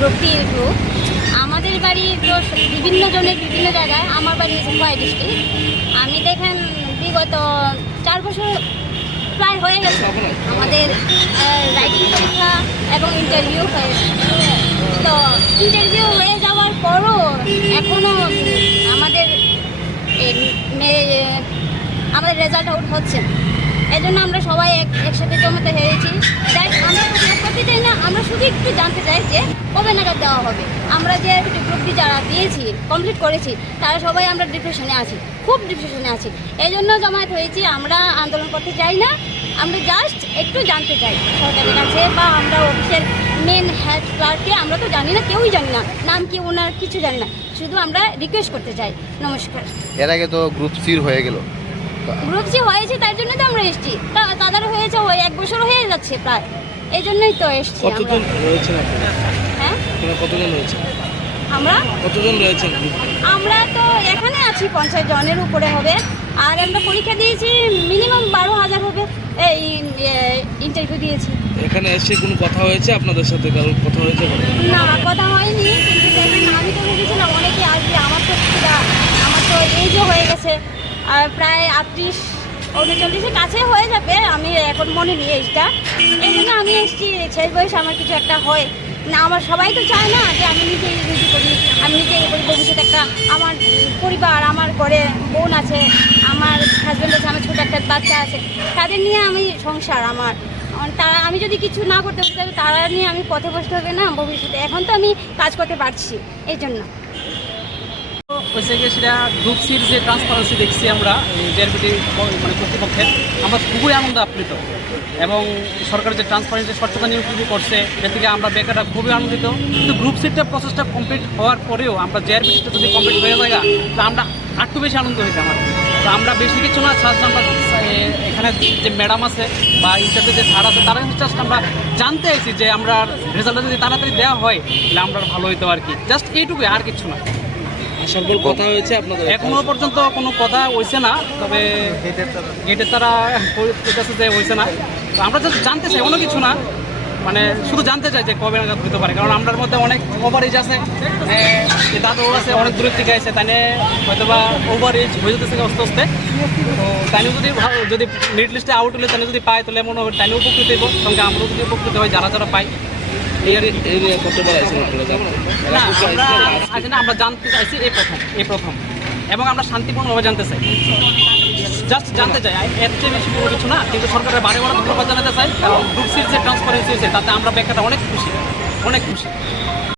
গ্রুপটির group আমাদের বাড়ি তো বিভিন্ন জনের বিভিন্ন জায়গায়, আমার বাড়ি খোয়াই ডিস্ট্রিক্ট আমি দেখেন বিগত চার বছর প্রায় হয়ে গেছে। আমাদের রাইটিং পরীক্ষা এবং ইন্টারভিউ হয়েছে। তো ইন্টারভিউ হয়ে যাওয়ার পরও এখনও আমাদের আমাদের রেজাল্ট আউট হচ্ছে না। এই জন্য আমরা সবাই এক, একসাথে জমাতে হয়েছি যাই আমরা তো জব করতে চাই না আমরা শুধু একটু জানতে চাই যে কবে নাগাদ দেওয়া হবে? আমরা যে গ্রুপটি যারা দিয়েছি কমপ্লিট করেছি তারা সবাই আমরা ডিপ্রেশনে আছি খুব ডিপ্রেশনে আছি। এই জন্য জমায়েত হয়েছি আমরা আন্দোলন করতে চাই না আমরা জাস্ট একটু জানতে চাই। সরকারের কাছে বা আমরা অফিসের মেন হেড ক্লার্ককে আমরা তো জানি না কেউই জানি না নাম কি ওনার কিছু জানি না শুধু আমরা রিকোয়েস্ট করতে চাই। নমস্কার। এর আগে তো গ্রুপ সির হয়ে গেল। গ্রুপ যে হয়েছে তার জন্য তো আমরা এসেছি তা- তাদের হয়েছে ওই এক বছর হয়ে যাচ্ছে প্রায়। এই জন্যই তো এসেছি আমরা। কতজন রয়েছেন হ্যাঁ? কতজন রয়েছেন? আমরা? কতজন রয়েছেন? আমরা তো এখানে আছি পঞ্চাশ জনের উপরে হবে। আর আমরা পরীক্ষা দিয়েছি মিনিমাম বারো হাজার হবে এই ইন্টারভিউ দিয়েছি। এখানে এসে কোনো কথা হয়েছে আপনাদের সাথে? কারোর কথা হয়েছে না কথা হয়নি কিন্তু দেখেন আমি তো ভেবেছিলাম অনেকে আসবে। আমার তো আমার তো এইজও হয়ে গেছে আর প্রায় আটত্রিশ উনচল্লিশের কাছে হয়ে যাবে, আমি এখন মনে নিই এইটা। এই জন্য আমি এসেছি শেষ বয়সে আমার কিছু একটা হয়। না, আমার সবাই তো চায় না যে আমি নিজেই নিজে করি। আমি নিজে এ করি ভবিষ্যতে একটা আমার পরিবার, আমার ঘরে বোন আছে, আমার হাজব্যান্ড আছে, আমার ছোটো একটা বাচ্চা আছে, তাদের নিয়ে আমি সংসার আমার। তারা, আমি যদি কিছু না করতে পারি, তাহলে তারা নিয়ে আমি পথে বসতে হবে না ভবিষ্যতে। এখন তো আমি কাজ করতে পারছি, এই জন্য। হয়েছে গিয়ে সেটা গ্রুপ সির যে ট্রান্সপারেন্সি দেখছি আমরা জেআরবিটি মানে কর্তৃপক্ষের। আমরা খুবই আনন্দ আপ্লুত। এবং সরকার যে ট্রান্সপারেন্সি স্বচ্ছতা নিয়োগ শুরু করছে, এ থেকে আমরা বেকাররা খুবই আনন্দিত। কিন্তু গ্রুপ সিটটা প্রসেসটা কমপ্লিট হওয়ার পরেও আমরা জেআরবিটিটা যদি কমপ্লিট হয়ে যায়, তো আমরা আরেকটু বেশি আনন্দ হইতাম আর তো আমরা বেশি কিছু না জাস্ট আমরা এখানে যে ম্যাডাম আছে বা ইন্টারভিউ যে স্যার আছে তারা জাস্ট আমরা জানতে আইছি যে আমরা রেজাল্টটা যদি তাড়াতাড়ি দেওয়া হয়, তাহলে আমরা ভালো হইতো আর কি। জাস্ট এইটুকুই, আর কিছু না। আসার কথা হয়েছে আপনাদের এখনও পর্যন্ত কোনো কথা হইছে না তবে গেটের তারা কইতেছে যে হইছে না। তো আমরা জাস্ট জানতে চাই অন্য কিছু না। মানে শুধু জানতে চাই যে কবে নাগাদ হতে পারে কারণ আমরার মধ্যে অনেক ওভার এজ আছে যে দাদু আছে অনেক দূরের থেকে আছে তাই হয়তো বা ওভার এজ হয়ে যেতেছে আস্তে আস্তে। তো তাই যদি যদি মিড লিস্টে আউট হলে তাই যদি পায় তাহলে মনে হবে তাই উপকৃত হইব। সঙ্গে আমরাও যদি উপকৃত হয় যারা যারা পাই না আমরা জানতে চাইছি এ প্রথম এ প্রথম। এবং আমরা শান্তিপূর্ণভাবে জানতে চাই। জাস্ট জানতে চাই এর চেয়ে বেশি কোনো কিছু না কিন্তু সরকারের বারে বারে ধন্যবাদ জানাতে চাই কারণ গ্রুপ সির যে ট্রান্সপারেন্সি হয়েছে তাতে আমরা ব্যাখ্যাটা অনেক খুশি অনেক খুশি।